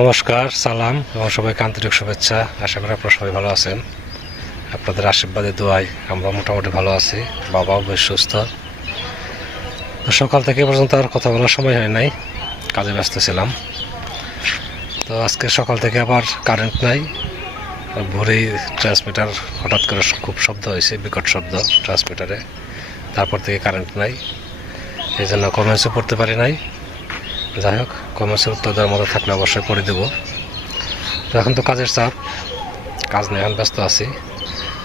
নমস্কার, সালাম এবং সবাইকে আন্তরিক শুভেচ্ছা। আশা করি আপনারা সবাই ভালো আছেন। আপনাদের আশীর্বাদে দোয়াই আমরা মোটামুটি ভালো আছি। বাবাও বেশ সুস্থ। তো সকাল থেকে পর্যন্ত আর কথা বলার সময় হয় নাই। কাজে ব্যস্ত ছিলাম। তো আজকে সকাল থেকে আবার কারেন্ট নাই। ভোরেই ট্রান্সমিটার হঠাৎ করে খুব শব্দ হয়েছে, বিকট শব্দ ট্রান্সমিটারে তারপর থেকে কারেন্ট নাই। এই জন্য কমেন্টসও পড়তে পারি নাই। যাই হোক কমেন্টসের উত্তর মতো থাকলে অবশ্যই করে দেবো। তো এখন তো কাজের চাপ, কাজ নিয়ে এখন ব্যস্ত আছি।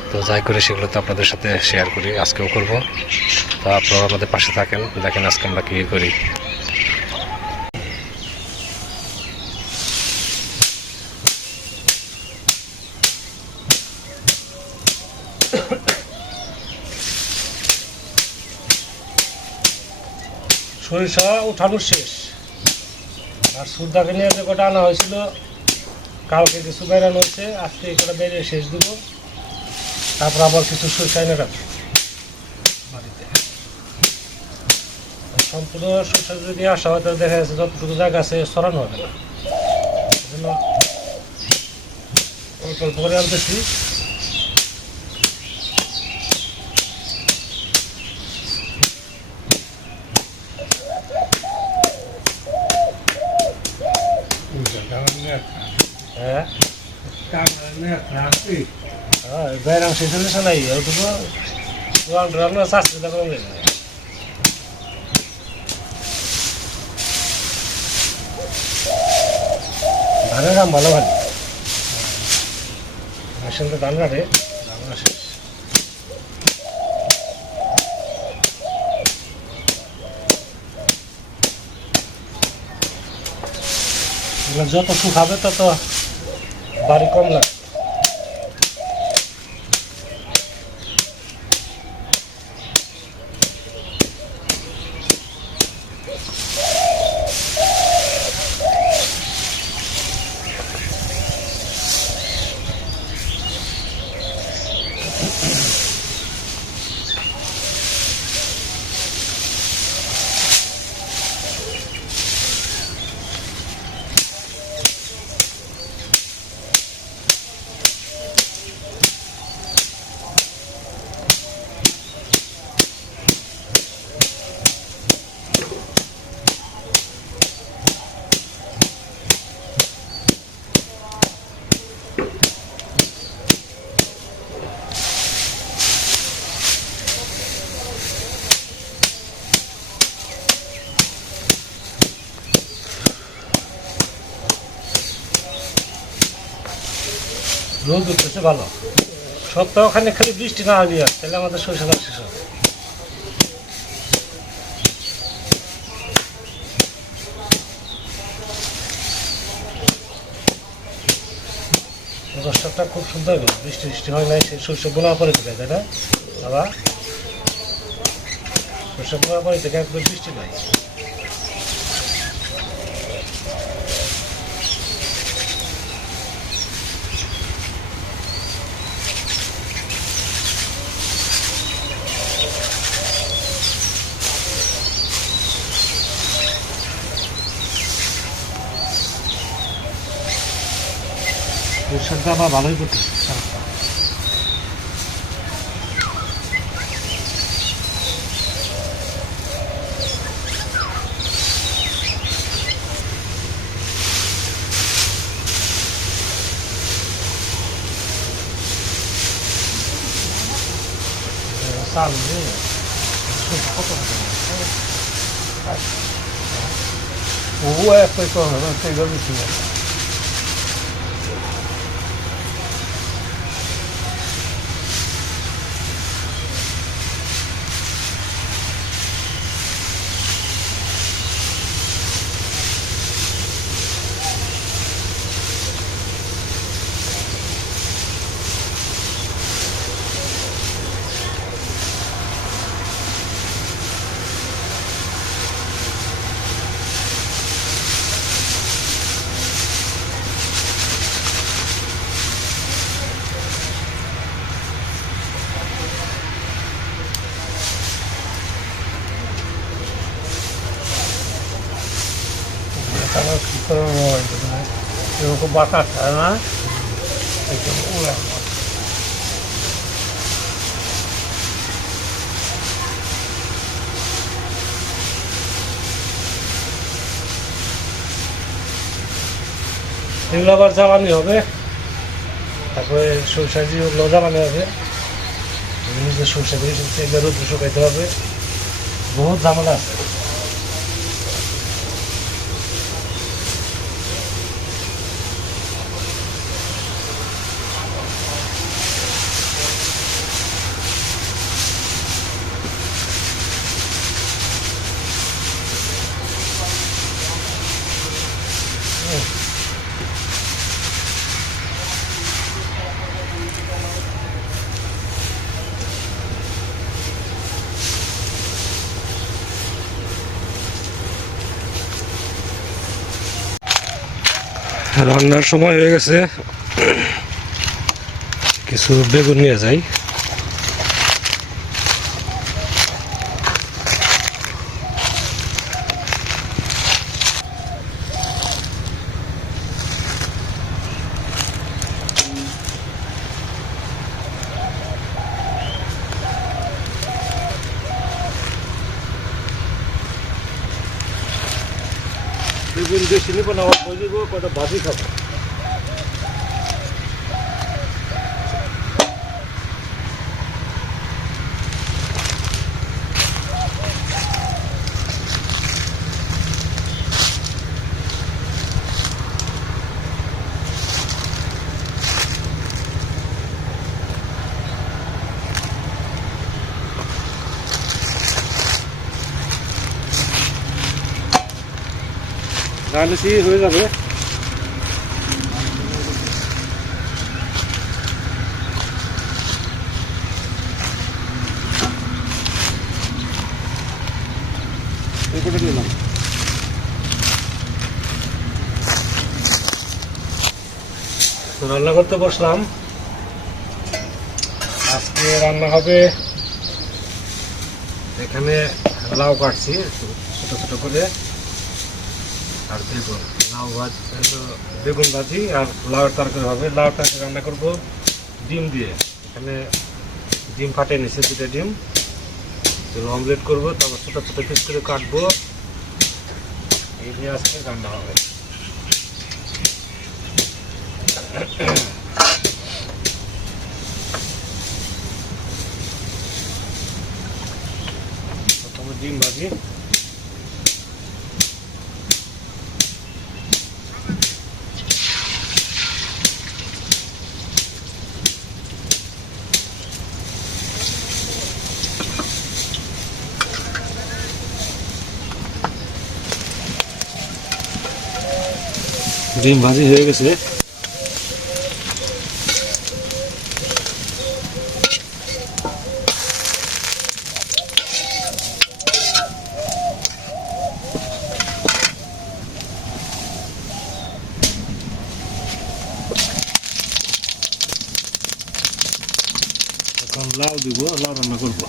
তো যাই করি সেগুলো তো আপনাদের সাথে শেয়ার করি, আজকেও করব। তো আপনারা আমাদের পাশে থাকেন, দেখেন আজকে আমরা কী করি। সরিষা উঠানোর শেষ। আর সুরদাকে নিয়ে যে কটা আনা হয়েছিল, কালকে কিছু বেরানো হয়েছে আজকে কটা বেরিয়ে শেষ দেবো। তারপর আবার কিছু এনে রাখব সম্পূর্ণ সরিষা যদি আসা হয়, তাহলে দেখা যাচ্ছে যতটুকু জায়গা আছে সরানো হবে না। এই জন্য অল্প অল্প করে আনতেছি হ্যাঁ হ্যাঁ রাউন্ড চাষতে দেখো ধানের দাম ভালো ভালো মেশিন তো ধান কাটে। ধান শেষ যত তত বাড়ি কম লাগে রোদ উঠতেছে, ভালো। সপ্তাহখানে খালি বৃষ্টি না হলে আর, তাহলে আমাদের চাষ শেষ হবে খুব সুন্দর গেল বৃষ্টি বৃষ্টি হয় নাই, সে সরষে বোনা করে দিলে তাই না? বাবা সরষে বোনা করে থেকে একদম বৃষ্টি নাই। 사람이예쁜 데, 허브가되면허브가되는거예 요. 오 후. এরকম বাতাস হয় না? একদম উড়ে এগুলো আবার জ্বালানি হবে। তারপরে সরষা দিয়ে ওগুলো জ্বালানি হবে। নিজের সরষা দিয়ে এগুলো শুকাইতে হবে। বহুত ঝামেলা আছে। রান্নার সময় হয়ে গেছে। কিছু বেগুন নিয়ে যাই। বেগুন বেশি নিব না অল্প দিব কটা ভাজি খাব রান্নাছি হয়ে যাবে। তো রান্না করতে বসলাম। আজকে রান্না হবে এখানে লাউ কাটছি ছোট ছোট করে, আর বেগুন। লাউ ভাজ বেগুন ভাজি, আর লাউয়ের তরকারি হবে। লাউ তরকারি রান্না করব ডিম দিয়ে। এখানে ডিম ফাটিয়ে নিচ্ছে দুটো ডিম। এগুলো অমলেট করব, তারপর ছোটো ছোটো পিস করে কাটবো। এই নিয়ে আজকে রান্না হবে। প্রথমে ডিম ভাজি। ডিম ভাজি হয়ে গেছে এখন লাউ দিব লাউ রান্না করব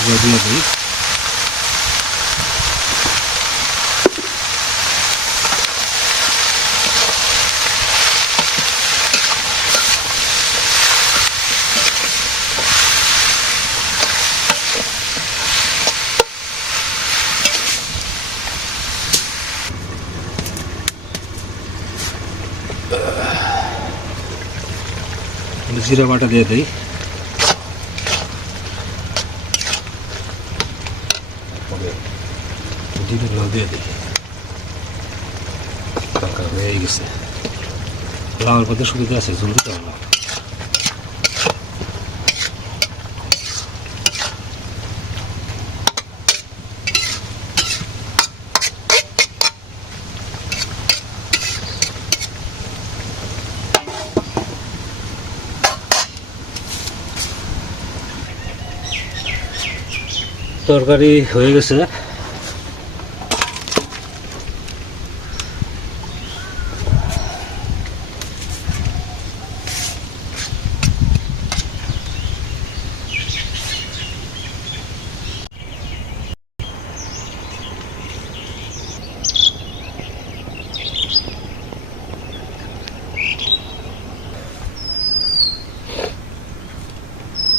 দিয়ে দিয়ে দিই জিরা বাটা দিয়ে দিই। জিরা দিয়ে দিই। হয়ে গেছে। লাল পাতে সুবিধা আছে, জল দিতে হবে তরকারি হয়ে গেছে।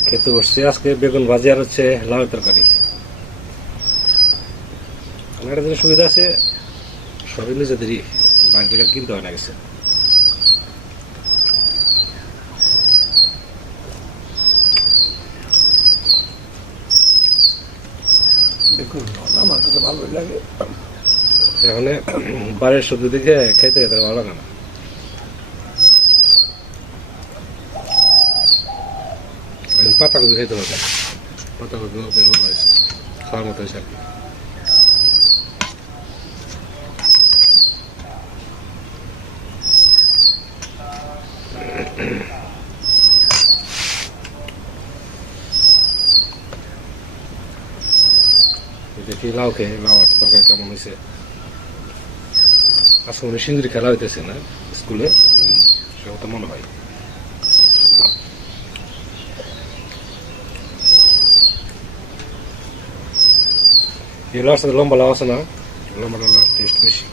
খেতে বসছি। আজকে বেগুন ভাজি আর হচ্ছে লাউয়ের তরকারি। একটা জিনিস সুবিধা আছে সবই নিজেদেরই বাইরে থেকে কিনতে হয় না গেছে দেখুন আমার কাছে ভালোই লাগে। এখন বাড়ির সবজি দিকে খাইতে খেতে ভালো লাগে না। পাতাকপি খাইতে হবে। পাতাকপি বেশ ভালো হয়েছে খাওয়ার মতো হয়েছে আর কি দেখি লাউ খেয়ে লাউ আর তরকারি কেমন হয়েছে আজকে মনে হয় সিন্দুরি খেলা হইতেছে না স্কুলে সেটা তো মনে হয় এই লাউর সাথে লম্বা লাউ আছে না লম্বা লাউ টেস্ট বেশি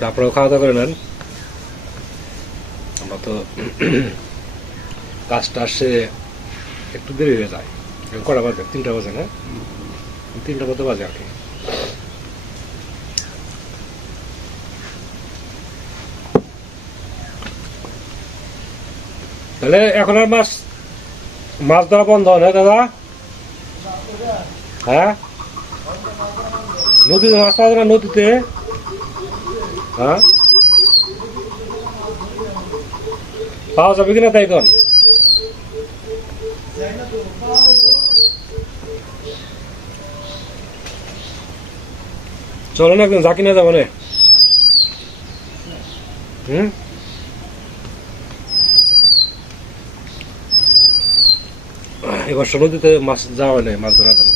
তারপরেও খাওয়া দাওয়া করে নেন। আমরা তো কাজটা আসছে একটু দেরি হয়ে যায়। কটা বাজে? তিনটা বাজে না? তিনটা মতো বাজে আর কি। তাহলে এখন আর মাছ মাছ ধরা বন্ধ হয় না দাদা? হ্যাঁ? নদীতে মাছ পাওয়া যায় না নদীতে? হ্যাঁ? পাওয়া যাবে কিনা তাই কোন চলো না একদিন ঝাঁকি না যাব না। হুম? এবার নদীতে মাছ যাওয়া নেই, মাছ ধরার জন্য।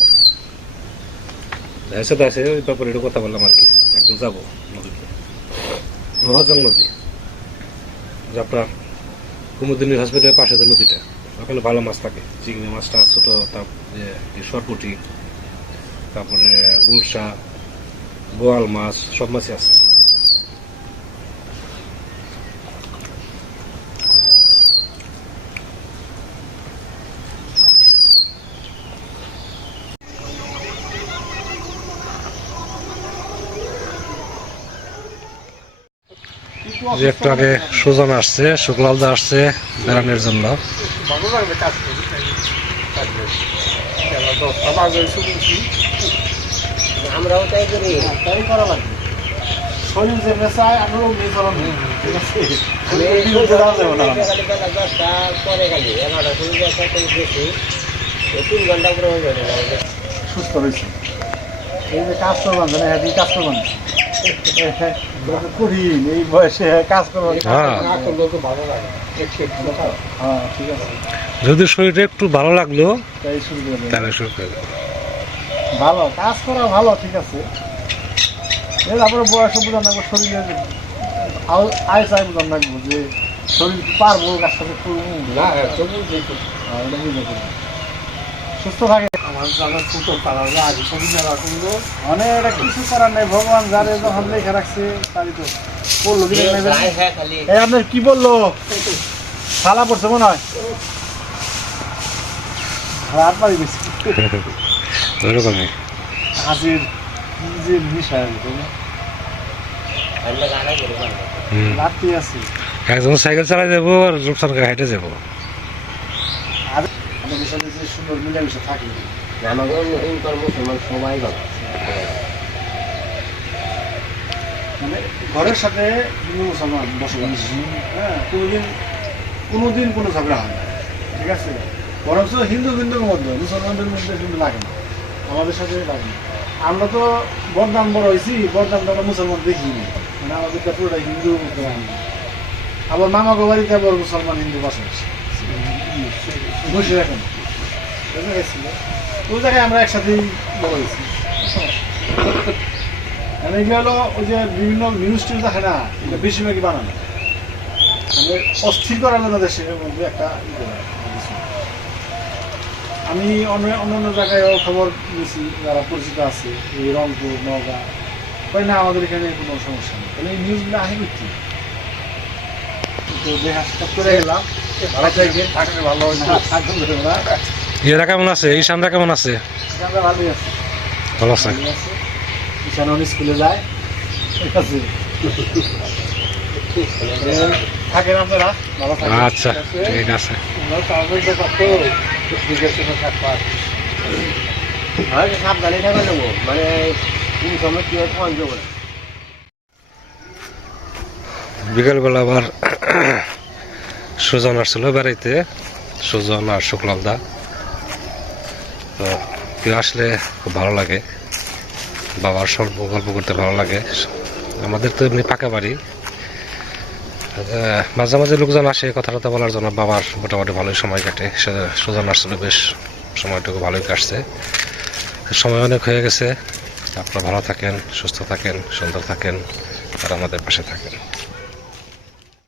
এসে আছে, ওই ব্যাপারে একটু কথা বললাম আর কি। একদিন যাব। মহাজং নদী যে আপনার কুমুদিনী হসপিটালের পাশে যে নদীটা, ওখানে ভালো মাছ থাকে। চিংড়ি মাছটা ছোট সরপুটি, তারপরে গুলশা বোয়াল মাছ, সব মাছই আছে। যে একটু আগে সুজন আসছে শুক্লালদা আসছে বেড়ানোর জন্য। আমরাও তাই করি। তাই করা লাগবে শরীর যে মেশায় আমরাও মেশালাম ঠিক আছে? পরে এগারোটা এই তিন ঘণ্টা করে হয়ে যাবে। সুস্থ রয়েছে এই যে কাজ করবেন জানে হ্যাঁ কাজ করবেন কঠিন এই বয়সে কাজ করবেন। না করলেও তো ভালো লাগে হ্যাঁ ঠিক আছে যদি শরীরটা একটু ভালো লাগল তাই শুরু করে তাহলে শুরু করে দেবো। ভালো কাজ করা ভালো ঠিক আছে তারপরে বয়স বোঝান লাগবো শরীরের আও- আয় চাই বোঝান লাগবো যে শরীর পারব কাজটাকে করব না সুস্থ থাকে। আমার যারা ছোট তারা আগে ছবি নেওয়া করল মানে এটা কিছু করার নেই ভগবান যারে যখন লেখা রাখছে তারই তো বলল কি নেবে হ্যাঁ আপনার কি বলল? থালা পড়ছে মনে হয়। বেশি। হাজির যে বিষয়। রাত্রি আছি। একজন সাইকেল চালাই যাব আর রূপসানকে হাইটে যাব। সাথে যে সুন্দর মিলামিশা থাকে। আমাকে ইনকার মুসলমান সবাই ভালো। মানে ঘরের সাথে হিন্দু মুসলমান বসবাস। হ্যাঁ কোনোদিন কোনোদিন কোনো ঝগড়া হয় না ঠিক আছে? বরঞ্চ হিন্দু হিন্দুর মধ্যে মুসলমানদের মধ্যে কিন্তু লাগে না। আমাদের সাথে লাগে না। আমরা তো বর্ধান বড় হয়েছি তো আমরা মুসলমান দেখিনি। মানে আমাদের পুরোটা হিন্দু। আবার মামা বাড়িতে আবার মুসলমান হিন্দু বসবাস। বসে রাখেন বুঝে গেছিল ওই জায়গায় আমরা একসাথেই বড় হয়েছি। মানে এগুলো হলো ওই যে বিভিন্ন নিউজ টিউজ দেখে না এগুলো বেশিরভাগই বানানো। মানে অস্থির করার জন্য দেশের মধ্যে একটা। আমি অন্য অন্য জায়গায়ও খবর নিয়েছি যারা পরিচিত আছে এই রংপুর নওগাঁ। তাই না আমাদের এখানে কোনো সমস্যা নেই। তাহলে এই নিউজগুলো করছি তো দেখা করে গেলাম ভালো থাকবেন। থাকলে ভালো হয় না ইয়েরা কেমন আছে? ঈশানরা কেমন আছে? ভালো আছে? ঈশান স্কুলে যায়। থাকেন আপনারা? আচ্ছা ঠিক আছে। আর সাবধানে থাকা যাব মানে কোন সময় কি হয় তখন যাব না। আবার সুজন আসছিল বেড়াইতে। সুজন আর শুক্লালদা তো কেউ আসলে খুব ভালো লাগে। বাবার স্বল্প গল্প করতে ভালো লাগে। আমাদের তো এমনি পাকা বাড়ি। মাঝে মাঝে লোকজন আসে কথা টথা বলার জন্য। বাবার মোটামুটি ভালোই সময় কাটে। সুজন আসলে বেশ সময়টুকু ভালোই কাটছে। সময় অনেক হয়ে গেছে। আপনারা ভালো থাকেন, সুস্থ থাকেন, সুন্দর থাকেন, আর আমাদের পাশে থাকেন।